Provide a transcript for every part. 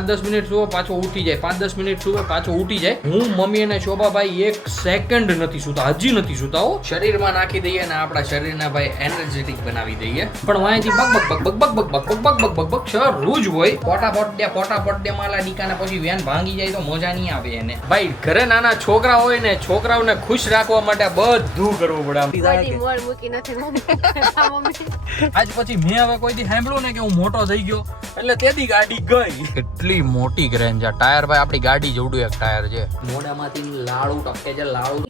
5-10 minute સુવે પાછો ઉઠી જાય, 5-10 મિનિટ સુવે પાછો ઉઠી જાય. હું મમ્મી અને શોભાભાઈ 1 સેકન્ડ નથી સુતા, હજી નથી સુતા હો. શરીરમાં નાખી દઈએ ને આપણા શરીરને ભાઈ એનર્જેટિક બનાવી દઈએ. પણ વાંચી બક શરૂ જ હોય. ફોટાફટ દે માલા ડીકાને પછી વેન ભાંગી જાય તો મજા નહીં આવે એને. ભાઈ ઘરે નાના છોકરા હોય ને, છોકરાઓને ખુશ રાખવા માટે બધું કરવું પડે. આજ પછી મેં હવે કોઈ દી સાંભળ્યું ને કે હું મોટો થઈ ગયો એટલે તેથી ગાડી ગઈ. કેટલી મોટી ગ્રેન છે. ટાયર ભાઈ આપણી ગાડી જેવડું એક ટાયર છે. મોઢામાંથી લાળું ટપકે છે, લાળું.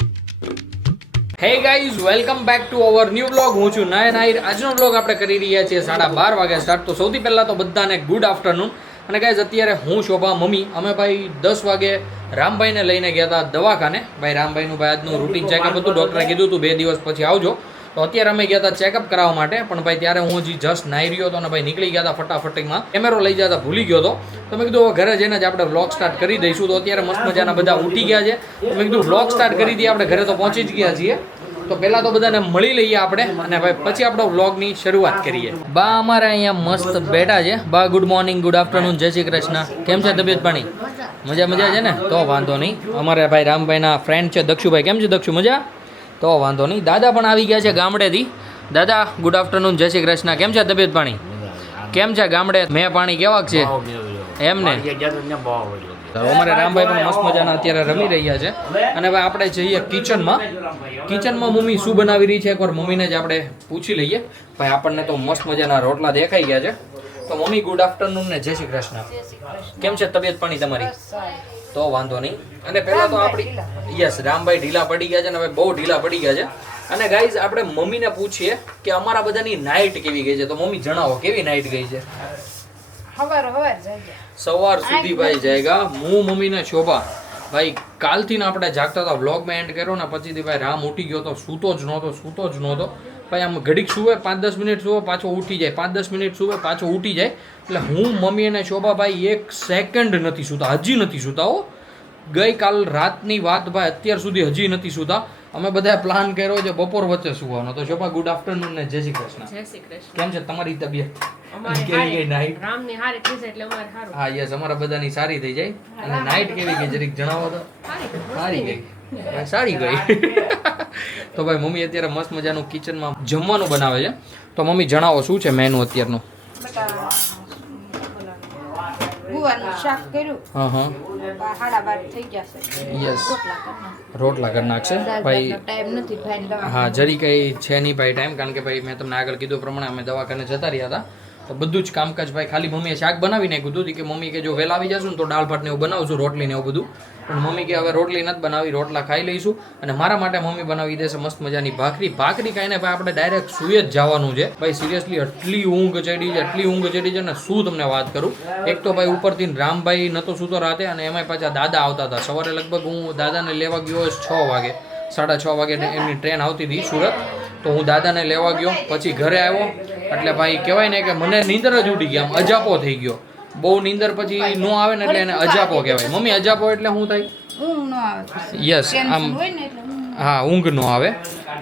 Hey guys, welcome back to our new blog. હું છું નાયર. આજનો બ્લોગ આપણે કરી રહ્યા છીએ 12:30 વાગે સ્ટાર્ટ. તો સૌથી પહેલા તો બધાને ગુડ આફ્ટરનૂન. અને ગાઈઝ અત્યારે હું શોભા મમ્મી અમે ભાઈ 10 વાગે રામભાઈને લઈને ગયા હતા દવાખાને. ભાઈ રામભાઈનું ભાઈ આજનું રૂટીન ચેકઅપ હતું. ડૉક્ટરે કીધું હતું 2 દિવસ પછી આવજો. તો અત્યારે અમે ગયા હતા ચેકઅપ કરાવવા માટે. પણ ભાઈ ત્યારે હું હજી જસ્ટ નાહી રહ્યો હતો અને ભાઈ નીકળી ગયા હતા ફટાફટીમાં. કેમેરો લઈ જતા ભૂલી ગયો હતો. તો મેં કીધું ઘરે જઈને જ આપણે વ્લોગ સ્ટાર્ટ કરી દઈશું. તો અત્યારે મસ્ત મજાના બધા ઉઠી ગયા છે. તો મેં કીધું વ્લોગ સ્ટાર્ટ કરી દઈએ. આપણે ઘરે તો પહોંચી જ ગયા છીએ. તો પહેલા તો બધાને મળી લઈએ આપણે અને ભાઈ પછી આપણો વ્લોગની શરૂઆત કરીએ. બા અમારે અહીંયા મસ્ત બેઠા છે. બા ગુડ મોર્નિંગ, ગુડ આફ્ટરનૂન, જય શ્રી કૃષ્ણ. કેમ છે તબિયત પાણી? મજા છે ને? તો વાંધો નહીં. અમારે ભાઈ રામભાઈના ફ્રેન્ડ છે દક્ષુભાઈ. કેમ છે દક્ષુ? મજા? તો વાંધો નહીં. દાદા પણ આવી ગયા છે ગામડેથી. દાદા ગુડ આફ્ટરનૂન, જય શ્રી કૃષ્ણ. કેમ છે તબિયત પાણી? કેમ છે ગામડે મેં પાણી કેવાક છે એમ ને? અમારે રામભાઈ પણ મસ્ત મજાના અત્યારે રમી રહ્યા છે. અને હવે આપણે જઈએ કિચનમાં. મમ્મી શું બનાવી રહી છે એકવાર મમ્મીને જ આપણે પૂછી લઈએ. ભાઈ આપણને તો મસ્ત મજાના રોટલા દેખાઈ ગયા છે. તો મમ્મી ગુડ આફ્ટરનૂન ને જય શ્રી કૃષ્ણ. કેમ છે તબિયત પાણી તમારી? તો વાંધો નહીં. અને પહેલા તો આપણી રામભાઈ ઢીલા પડી ગયા છે ને હવે બહુ ઢીલા પડી ગયા છે. અને ગાઈઝ આપણે મમ્મીને પૂછીએ કે અમારા બધાની નાઈટ કેવી ગઈ છે. તો મમ્મી જણાવો કેવી નાઈટ ગઈ છે? સવાર સુધી ભાઈ જાયગા. હું મમ્મી ને શોભા ભાઈ કાલથી ને આપણે જાગતા હતા. વ્લોગમાં એન્ડ કર્યો ને પછીથી ભાઈ રામ ઉઠી ગયો તો સૂતો જ નહોતો. ભાઈ આમ ઘડીક સુવે 5-10 મિનિટ સુવે પાછો ઉઠી જાય, 5-10 મિનિટ સુવે પાછો ઉઠી જાય. એટલે હું મમ્મી અને શોભા ભાઈ 1 સેકન્ડ નથી સુતા, હજી નથી સુતા હો. ગઈકાલ રાતની વાત ભાઈ અત્યાર સુધી હજી નથી સુતા. અમે બધા પ્લાન કર્યો છે બપોર વચ્ચે સુવાનો. તો શોભા ગુડ આફ્ટરનૂન ને જય શ્રી કૃષ્ણ. કેમ છે તમારી તબિયત? કેવી ગઈ નાઈટ? રામની હારી થઈ જાય એટલે અમારે સારું. હા યસ, અમારા બધાની સારી થઈ જાય. અને નાઈટ કેવી ગઈ જરીક જણાવો તો. સારી ગઈ. સારી ગઈ. તો ભાઈ મમ્મી અત્યારે મસ્ત મજાનું કિચનમાં જમવાનું બનાવે છે. તો મમ્મી જણાવો શું છે મેનુ અત્યારનું? ગુવારનું શાક કર્યું. હા 12:30 થઈ જશે. યસ, રોટલા કરી નાખશે ભાઈ. ટાઈમ નથી ભાઈ. હા જરી કઈ છે નહીં ભાઈ ટાઈમ. કારણ કે ભાઈ મેં તમને આગળ કીધું પ્રમાણે અમે દવાખાને જતા રહ્યા હતા. તો બધું જ કામકાજ ભાઈ ખાલી મમ્મીએ શાક બનાવી નાખ્યું હતું કે મમ્મી કે જો વહેલા આવી જશું ને તો દાળ ભાત ને એવું બનાવશું, રોટલી ને એવું બધું. પણ મમ્મી કે હવે રોટલી નથી બનાવી, રોટલા ખાઈ લઈશું. અને મારા માટે મમ્મી બનાવી દેશે મસ્ત મજાની ભાખરી ખાઈને ભાઈ આપણે ડાયરેક્ટ સુઈ જ જવાનું છે. ભાઈ સિરિયસલી એટલી ઊંઘ ચડી છે ને શું તમને વાત કરું. એક તો ભાઈ ઉપરથી રામભાઈ નતો સૂતો રાતે અને એમાંય પાછા દાદા આવતા હતા. સવારે લગભગ હું દાદાને લેવા ગયો 6 વાગે, 6:30 વાગે એમની ટ્રેન આવતી હતી સુરત. તો હું દાદાને લેવા ગયો, પછી ઘરે આવ્યો. એટલે ભાઈ કહેવાય ને કે મને નીંદર જ ઉડી ગઈ, આમ અજાપો થઈ ગયો. બહુ નીંદર પછી નો આવે ને એટલે એને અજાપો કહેવાય. મમ્મી અજાપો એટલે શું થાય? યસ, આમ હા ઊંઘ નો આવે.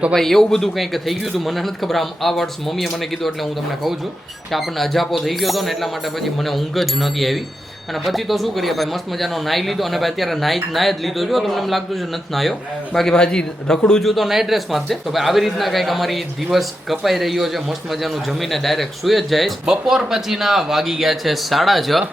તો ભાઈ એવું બધું કંઈક થઈ ગયું હતું. મને નથી ખબર આ વર્ષ મમ્મીએ મને કીધું એટલે હું તમને કહું છું કે આપણને અજાપો થઈ ગયો હતો ને એટલા માટે પછી મને ઊંઘ જ નથી આવી. અને પછી તો શું કરીએ ભાઈ મસ્ત મજાનો નાહી લીધો. અને ભાઈ અત્યારે નાહી જ લીધો. જો તમને એમ લાગતું છે નથી નાહ્યો, બાકી ભાઈ રખડું છું તો નાઇટ ડ્રેસમાં જ છે. તો ભાઈ આવી રીતના કંઈક અમારી દિવસ કપાઈ રહ્યો છે. મસ્ત મજાનું જમીને ડાયરેક્ટ સુઈ જ જાય. બપોર પછીના વાગી ગયા છે 6:30.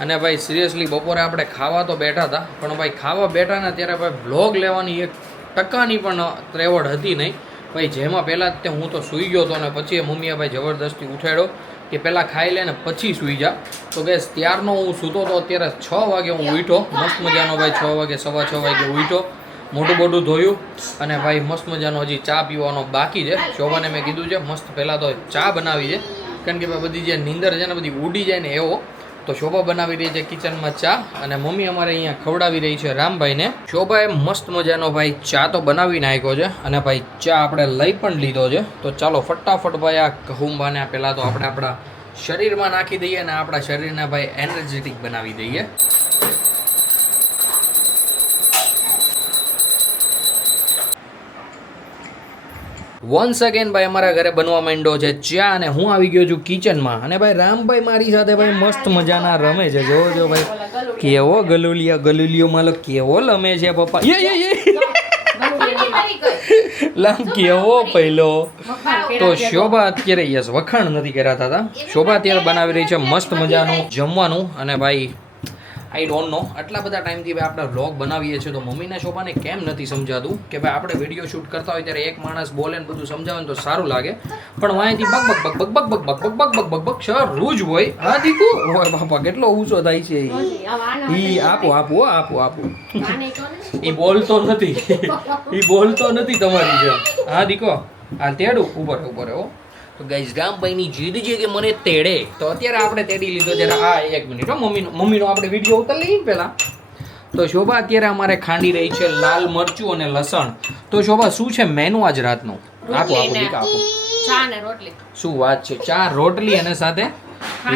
અને ભાઈ સિરિયસલી બપોરે આપણે ખાવા તો બેઠા હતા. પણ ભાઈ ખાવા બેઠા ને ત્યારે ભાઈ બ્લોગ લેવાની 1% પણ ત્રેવડ હતી નહીં ભાઈ. જેમાં પહેલાં જ હું તો સૂઈ ગયો હતો અને પછી મમ્મીએ ભાઈ જબરદસ્તી ઉઠાડ્યો કે પહેલાં ખાઈ લે ને પછી સૂઈ જા. તો ગેસ ત્યારનો હું સૂતો તો અત્યારે 6 વાગે હું ઉઠ્યો. મસ્ત મજાનો ભાઈ 6 વાગે 6:15 વાગે ઉઠ્યો. મોઢું ધોયું અને ભાઈ મસ્ત મજાનો હજી ચા પીવાનો બાકી છે. શોભાને મેં કીધું છે મસ્ત પહેલાં તો ચા બનાવી છે. કારણ કે ભાઈ બધી જે નીંદર છે ને બધી ઉડી જાય ને એવો. તો શોભા બનાવી રહી છે કિચનમાં ચા અને મમ્મી અમારે અહીંયા ખવડાવી રહી છે રામભાઈને. શોભાએ મસ્ત મજાનો ભાઈ ચા તો બનાવી નાખ્યો છે અને ભાઈ ચા આપણે લઈ પણ લીધો છે. તો ચાલો ફટાફટ ભાઈ આ કહુંબાને પહેલાં તો આપણે આપણા શરીરમાં નાખી દઈએ અને આપણા શરીરને ભાઈ એનર્જેટિક બનાવી દઈએ. વન્સ અગેન ભાઈ અમારા ઘરે બનવા માંડ્યો છે ચા અને હું આવી ગયો છું કિચનમાં અને ભાઈ રામભાઈ મારી સાથે ભાઈ મસ્ત મજાના રમે છે જોજો ભાઈ કેવો ગલુલિયો માલો કેવો લમે છે પપ્પા લામ કેવો પહેલો તો શોભા અત્યારે યસ વખાણ નથી કરાતા હતા શોભા અત્યારે બનાવી રહી છે મસ્ત મજાનું જમવાનું અને ભાઈ આઈ ડોન્ટ નો આટલા બધા ટાઈમથી ભાઈ આપણે વ્લોગ બનાવીએ છીએ તો મમ્મીના શોભાને કેમ નથી સમજાતું કે ભાઈ આપણે વિડીયો શૂટ કરતા હોય ત્યારે એક માણસ બોલે ને બધું સમજાવે ને તો સારું લાગે પણ વાંયથી બક શરૂ જ હોય હા દીકુ હોય બાપા કેટલો ઊંચો થાય છે ઈ આપો ઈ બોલતો નથી તમારી જેમ હા દીકો આ તેડું ઉપર હો તો ગાઈઝ રામભાઈની જીદ છે કે મને તેડે તો અત્યારે આપણે તેડી લીધો ત્યારે આ 1 મિનિટ હો મમ્મીનો આપણે વિડીયો ઉતાર લઈએ પહેલા તો શોભા અત્યારે અમારે ખાંડી રહી છે લાલ મરચું અને લસણ તો શોભા શું છે મેનુ આજ રાતનું આપો ચા ને રોટલી શું વાત છે ચા રોટલી અને સાથે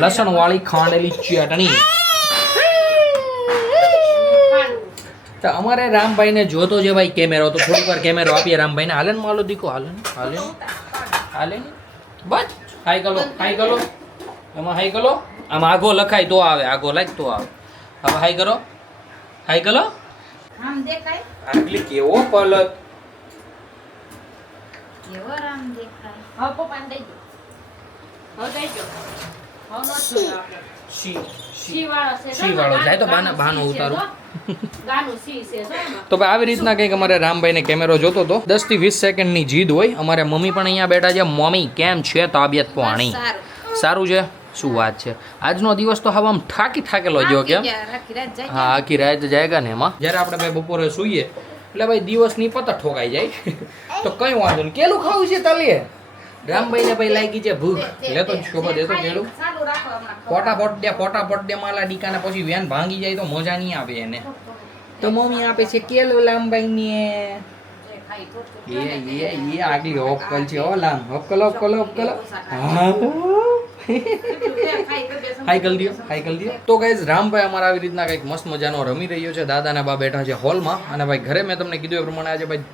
લસણ વાળી ખાંડેલી ચટણી તો અમારે રામભાઈને જોતો છે ભાઈ કેમેરો તો થોડીક વાર કેમેરો આપીએ રામભાઈને હાલે ને માલો દીકો હાલે બસ હાઈ કરો એમાં હાઈ કરો આમ આગો લખાય તો આવે આગો લાગ તો આવે હવે હાઈ કરો આમ દેખાય આટલી કેવો પલક કેવો રામ દેખાય હવે પપ્પાને દઈ દો સી વાળો જાય તો બાનો ઉતારો તો ભાઈ આવી રીતના કંઈક અમારે રામભાઈને કેમેરો જોતો હતો 10 થી 20 સેકન્ડની જીદ હોય અમારે મમ્મી પણ અહીંયા બેઠા છે મમ્મી કેમ છે તબિયત પાણી સારું છે શું વાત છે આજનો દિવસ તો હવે આમ થાકેલો જો કેમ હા આખી રાત જાયગા ને એમાં જ્યારે આપણે ભાઈ બપોરે સૂઈએ એટલે ભાઈ દિવસની પતર ઠોકાઈ જાય તો કઈ વાંધો નહીં કેલું ખાવું છે તાલીએ રામભાઈને ભાઈ લાગી છે ભૂખ લેતો શોભા દેતો કેલું ફોટાફટ દે માલા ડીકાને પછી વેન ભાંગી જાય તો મજા નહીં આવે એને તો મમ્મી આપે છે કેલું રામભાઈને એ આગલી હોપકલ છે ઓ લામ હોપકલ હાઈ કલ દિયો તો ગાઈઝ રામભાઈ અમારા આવી રીતના કંઈક મસ્ત મજાનો રમી રહ્યો છે દાદા ને બા બેઠા છે હોલમાં અને ભાઈ ઘરે મેં તમને કીધું એ પ્રમાણે આજે ભાઈ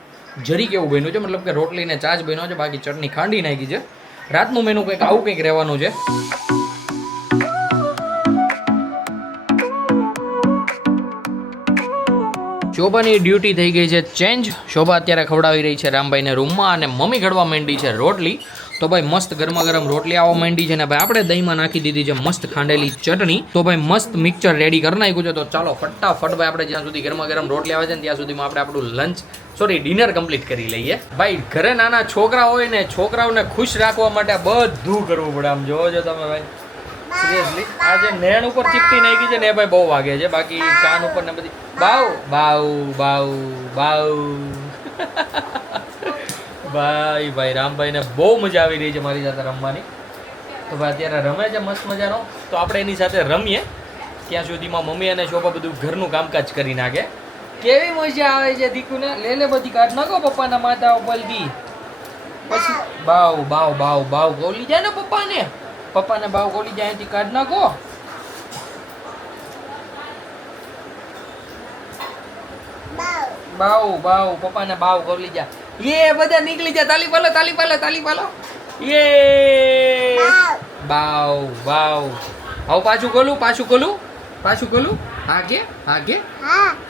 જરી કેવું બન્યું છે મતલબ કે રોટલી ને ચાજ બન્યો છે બાકી ચટણી ખાંડી નાખી છે રાતનું મેનુ કંઈક આવું કંઈક રહેવાનું છે શોભાની ડ્યુટી થઈ ગઈ છે ચેન્જ શોભા અત્યારે ખવડાવી રહી છે રામભાઈને રૂમમાં અને મમ્મી ઘડવા માંડી છે રોટલી તો ભાઈ મસ્ત ગરમા ગરમ રોટલી આવવા માંડી છે ને ભાઈ આપણે દહીંમાં નાખી દીધી છે મસ્ત ખાંડેલી ચટણી તો ભાઈ મસ્ત મિક્સચર રેડી કરી નાખ્યું છે તો ચાલો ફટાફટ ભાઈ આપણે જ્યાં સુધી ગરમા ગરમ રોટલી આવે છે ને ત્યાં સુધીમાં આપણે આપણું ડિનર કમ્પ્લીટ કરી લઈએ ભાઈ ઘરે નાના છોકરા હોય ને છોકરાઓને ખુશ રાખવા માટે બધું કરવું પડે આમ જોવો છો તમે ભાઈ સિરિયસલી આ જે નેણ ઉપર ચીપટી નાખી છે ને એ ભાઈ બહુ વાગે છે બાકી કાન ઉપર ને બધી બાવ ભાઈ રામભાઈને બહુ મજા આવી રહી છે મારી સાથે રમવાની તો ભાઈ અત્યારે રમે છે મસ્ત મજાનો તો આપણે એની સાથે રમીએ ત્યાં સુધીમાં મમ્મી અને શોભા બધું ઘરનું કામકાજ કરી નાખે કેવી મજા આવે છે દીકુને લે બધી કાઢ નાખો પપ્પાના માથા ઉપરથી પછી બાવ ગોલી જાય ને પપ્પાને બાવ ગોલી જાય એથી કાઢ નાખો બાવ પપ્પાને બાવ ગોલી જાય ये બધા નીકળી જાય તાલી પાલો ये બાવ આવ પાછું ખોલું આગે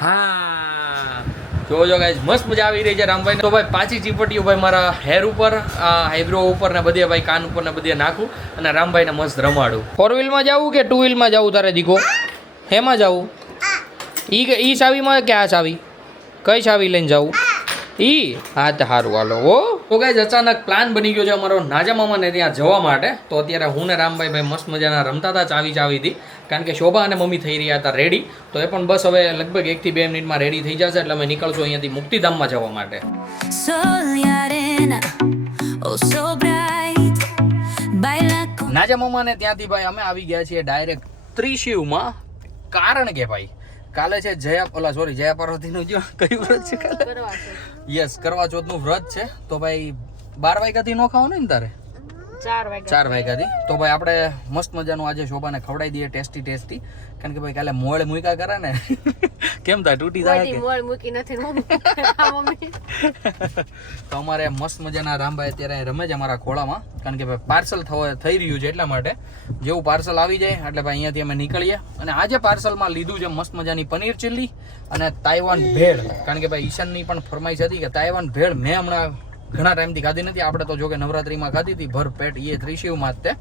હા જોજો ગાઈસ મસ્ત મજા આવી રહી છે રામભાઈ તો ભાઈ પાછી ચીપટીઓ ભાઈ મારા હેર ઉપર આઈબ્રો ઉપર ને બધે ભાઈ કાન ઉપર ને બધે નાખું અને રામભાઈને મસ્ત રમાડું 4 વ્હીલમાં જાવું કે 2 વ્હીલમાં જાવું તારે દીકો હેમાં જાવું ઈ ચાવીમાં કે આ ચાવી કઈ ચાવી લઈને જાવું હા તો સારું હાલો હો તો ગાઈસ અચાનક પ્લાન બની ગયો છે અમારો નાજા મામાને ત્યાં જવા માટે તો અત્યારે હું ને રામભાઈ ભાઈ મસ્ત મજાના રમતા હતા ચાવીથી કારણ કે શોભા અને મમ્મી થઈ રહ્યા હતા રેડી તો એ પણ બસ હવે લગભગ 1 થી 2 મિનિટમાં રેડી થઈ જશે એટલે અમે નીકળશું અહીંયાથી મુક્તિધામમાં જવા માટે નાજા મામાને ત્યાંથી ભાઈ અમે આવી ગયા છીએ ડાયરેક્ટ ત્રિશિવમાં કારણ કે ભાઈ કાલે છે જયા પાર્વતીનું જો કયું વ્રત છે કાલે યસ કરવા ચોથનું વ્રત છે તો ભાઈ 12 વાગ્યાથી નો ખાવાનું ને તારે 4 વાગ્યાથી તો ભાઈ આપણે મસ્ત મજાનું આજે શોભાને ખવડાવી દઈએ ટેસ્ટી કારણ કે ભાઈ કાલે મોળ મૂકા કરે ને કેમ થાય તૂટી જાય કે મોળ મૂકી નથી મમ્મી તો અમારે મસ્ત મજાના રામભાઈ અત્યારે રમે છે અમારા ખોળામાં કારણ કે ભાઈ પાર્સલ થઈ રહ્યું છે એટલા માટે જેવું પાર્સલ આવી જાય એટલે ભાઈ અહીંયાથી અમે નીકળીએ અને આજે પાર્સલમાં લીધું છે મસ્ત મજાની પનીર ચીલ્લી અને તાઇવાન ભેળ કારણ કે ભાઈ ઈશાનની પણ ફરમાઈશ હતી કે તાઇવાન ભેળ મેં હમણાં ઘણા ટાઈમથી ખાધી નથી આપણે તો જો કે નવરાત્રીમાં ખાધી હતી ભર પેટ એ ત્રિશિવમાં જ તે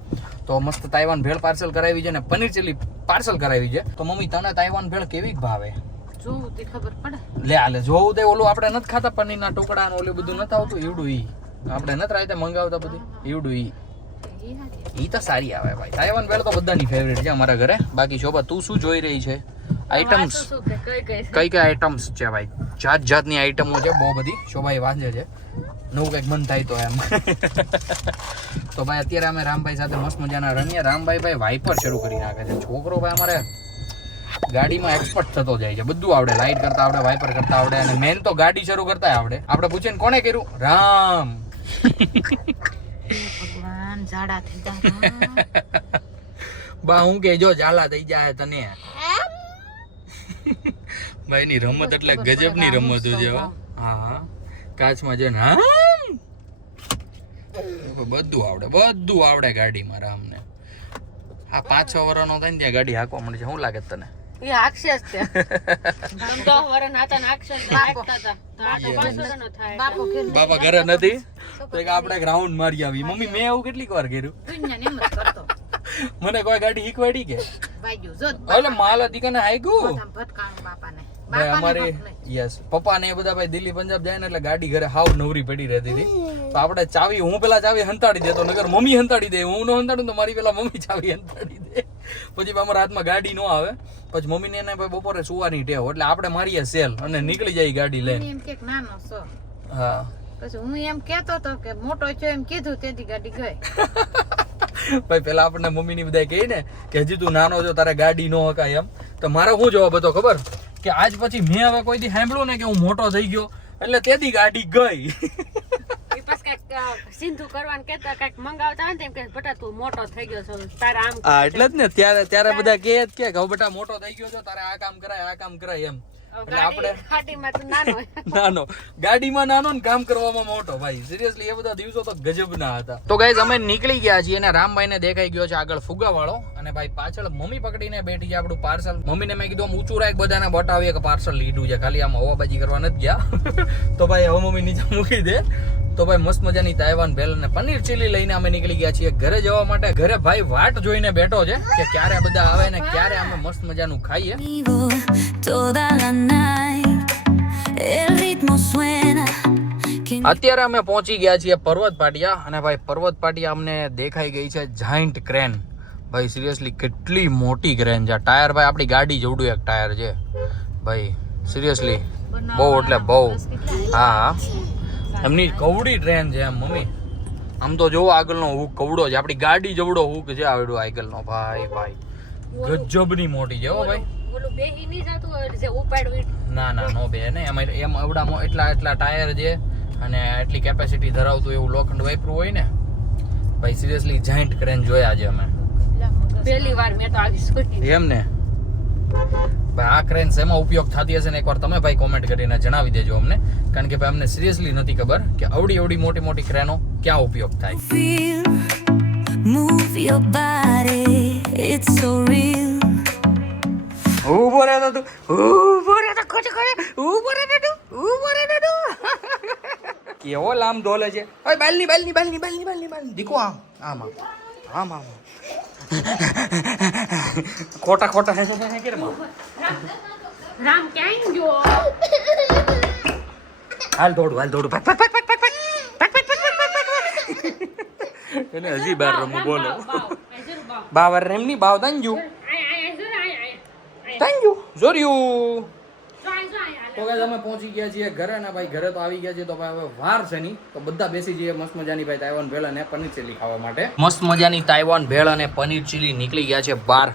તો મસ્ત તાઇવાન ભેળ પાર્સલ કરાવી છે અને પનીર ચીલ્લી પાર્સલ કરાવી છે તો મમ્મી તને તાઇવાન ભેળ કેવી ભાવે જોવું તે ખબર પડે લે આલે જોવું તે ઓલું આપણે નથી ખાતા પનીરના ટુકડા ને ઓલું બધું નથી આવતું એવડું ઈ આપણે નથી રાતે મંગાવતા બધું એવડું ઈ તો સારી આવે ભાઈ તાઇવાન ભેળ તો બધાની ફેવરેટ છે અમારા ઘરે બાકી શોભા તું શું જોઈ રહી છે આઈટમ્સ કઈ કઈ આઈટમ્સ છે ભાઈ જાત જાતની આઈટમો છે બહુ બધી શોભાઈ વાંચે છે નવું કંઈક મન થાય તો એમ તો ભાઈ અત્યારે અમે રામભાઈ સાથે મસ્ત મજાના રમીએ રામભાઈ વાઇપર શરૂ કરી નાખે છે છોકરો ભાઈ અમારે ગાડીમાં એક્સપર્ટ થતો જાય છે બધું આવડે લાઇટ કરતા આવડે વાઇપર કરતા આવડે અને મેન તો ગાડી શરૂ કરતા આવડે આપણે પૂછીએ ને કોને કર્યું રામ ભગવાન ઝાડા થઈ જાય બા હું કે જો ઝાલા થઈ જાય તને ભાઈ ની રમત એટલે ગજબની રમત છે હા કાચમાં જઈને હા બધું આવડે ગાડીમાં રામને હા 5-6 વર્ષનો થાય ને ત્યાં ગાડી હાંકવા મળે છે શું લાગે તને એ આક્ષેસ છે તમ તો વરન હતા ને આક્ષેસ રાખતા હતા બાપા ઘરે નથી તો એક આપણે ગ્રાઉન્ડ મારી આવી મમ્મી મેં એવું કેટલીક વાર કર્યું મને કોઈ ગાડી શીખવાડી કે એટલે માલા દીકરાને હાઈગું ભાઈ અમારે યસ પપ્પા ને એ બધા ભાઈ દિલ્હી પંજાબ જાય ને એટલે ગાડી ઘરે હાવ નવરી પડી રહેતી હતી તો આપણે ચાવી હું પેલા ચાવી હંતાડી દેતો નગર મમ્મી હંતાડી દે હું ન હંતાડું તો મારી પેલા મમ્મી ચાવી હંતાડી દે પછી અમારા હાથમાં ગાડી ન આવે પછી મમ્મીને એને ભાઈ બપોરે સુવાની ટેવ એટલે આપણે મારીએ સેલ અને નીકળી જાય ગાડી લઈને એમ કે નાનો છો હા પછી હું એમ કહેતો તો કે મોટો છો એમ કીધું તેથી ગાડી ગઈ ભાઈ પેલા આપણને મમ્મી ની બધા કહે ને કે હજી તું નાનો છો તારે ગાડી ન હકાય એમ તો મારો શું જવાબ હતો ખબર કે આજ પછી મેં હવે કોઈ દી સાંભળ્યું ને કે હું મોટો થઈ ગયો એટલે તેથી ગાડી ગઈ સિંધુ કરવાનું કેતા કઈક મંગાવતા હોય ને કે બેટા તું મોટો થઈ ગયો છો તારે આમ એટલે જ ને ત્યારે બધા કે હવે બેટા મોટો થઈ ગયો છો તારે આ કામ કરાય એમ એટલે આપણે નાનો ગાડીમાં નાનો ને કામ કરવામાં મોટો ભાઈ સિરિયસલી એ બધા દિવસો તો ગજબના હતા તો ગાઈઝ અમે નીકળી ગયા છીએ અને રામભાઈ ને દેખાઈ ગયો છે આગળ ફુગા વાળો અને ભાઈ પાછળ મમ્મી પકડીને બેઠી છે આપણું પાર્સલ મમ્મીને મેં કીધું આમ ઊંચું રાખ બધાને બતાવીએ કે પાર્સલ લીધું છે ખાલી આમ હવાબાજી કરવા નથી ગયા તો ભાઈ હવે મમ્મી નીચે મૂકી દે તો ભાઈ મસ્ત મજાની તાઇવાન ભેલ અને પનીર ચીલી લઈને અમે નીકળી ગયા છીએ ઘરે જવા માટે ઘરે ભાઈ વાટ જોઈને બેઠો છે કે ક્યારે બધા આવે ને ક્યારે અમે મસ્ત મજાનું ખાઈએ અત્યારે અમે પહોંચી ગયા છીએ પર્વત પાટિયા અને ભાઈ પર્વત પાટિયા અમને દેખાઈ ગઈ છે જાયન્ટ ક્રેન ભાઈ સિરિયસલી કેટલી મોટી ક્રેન છે ટાયર ભાઈ આપણી ગાડી જેવડું એક ટાયર છે ભાઈ સિરિયસલી બહુ એટલે બહુ હા એમની કવડી ટ્રેન છે એમ મમ્મી આમ તો જોવો આગળનો હુક કવડો છે આપણી ગાડી જેવડો હુક છે આવડો આગળનો ભાઈ ગજબની મોટી છે હો ભાઈ ના નો બે ને એમ એવડા એટલા ટાયર છે અને એટલી કેપેસિટી ધરાવતું એવું લોખંડ વાપરું હોય ને ભાઈ સિરિયસલી જાયન્ટ ક્રેન જોયા છે અમે પહેલી વાર મેં તો આવી સ્કૂટી એમ ને ભાઈ આ ક્રેન શેમાં ઉપયોગ થતી હશે ને એકવાર તમે ભાઈ કોમેન્ટ કરીને જણાવી દેજો અમને કારણ કે ભાઈ અમને સિરિયસલી નથી ખબર કે આવડી મોટી ક્રેનો ક્યાં ઉપયોગ થાય ઉભો રહે તો કેવો લામ ધોલે છે ઓય બાલની દીકો આમ ખોટા કે રામ ક્યાં ગયો હાલ દોડું એને હજી બાર રમું બોલો બાવર રેમની બાવ તંજુ જોર્યું તો ગાઈસ અમે પહોંચી ગયા છીએ ઘરે ને ભાઈ ઘરે તો આવી ગયા છે તો ભાઈ હવે વાર છે નહીં તો બધા બેસી જઈએ મસ્ત મજાની ભાઈ તાઇવાન ભેળ અને પનીર ચીલી ખાવા માટે મસ્ત મજાની તાઇવાન ભેળ અને પનીર ચીલી નીકળી ગયા છે બહાર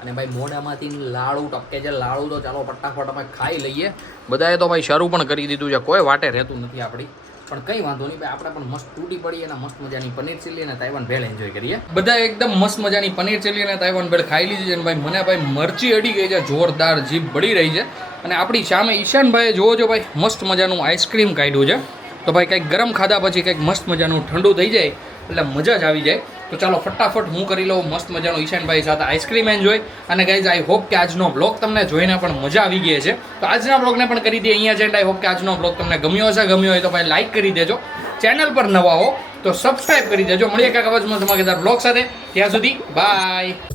અને ભાઈ મોઢામાંથી લાડુ ટપકે છે લાડુ તો ચાલો ફટાફટ અમે ખાઈ લઈએ બધાએ તો ભાઈ શરૂ પણ કરી દીધું છે કોઈ વાટે રહેતું નથી આપણી પણ કંઈ વાંધો નહીં ભાઈ, આપણે પણ મસ્ત તૂટી પડીએ અને મસ્ત મજાની પનીર ચીલી અને તાઇવાન ભેળ એન્જોય કરીએ. બધા એકદમ મસ્ત મજાની પનીર ચીલી અને તાઇવાન ભેળ ખાઈ લીધી છે. અને ભાઈ મને ભાઈ મરચી અડી ગઈ છે, જોરદાર જીભ બળી રહી છે. અને આપણી સામે ઈશાનભાઈએ જોવો છો ભાઈ મસ્ત મજાનું આઈસ્ક્રીમ કાઢ્યું છે. તો ભાઈ કંઈક ગરમ ખાધા પછી કંઈક મસ્ત મજાનું ઠંડુ થઈ જાય એટલે મજા જ આવી જાય. તો ચાલો ફટાફટ હું કરી લઉં મસ્ત મજાનું ઈશાનભાઈ સાથે આઈસ્ક્રીમ એન્જોય. અને ગાઈઝ આઈ હોપ કે આજનો બ્લોગ તમને જોઈને પણ મજા આવી ગઈ છે. તો આજના બ્લોગને પણ કરી દઈએ અહીંયા છે. આઈ હોપ કે આજનો બ્લોગ તમને ગમ્યો હશે. ગમ્યો હોય તો ભાઈ લાઈક કરી દેજો. ચેનલ પર નવા હો તો સબસ્ક્રાઈબ કરી દેજો. મળીએ કાંઈક અવાજમાં ધમાકેદાર બ્લોગ સાથે. ત્યાં સુધી બાય.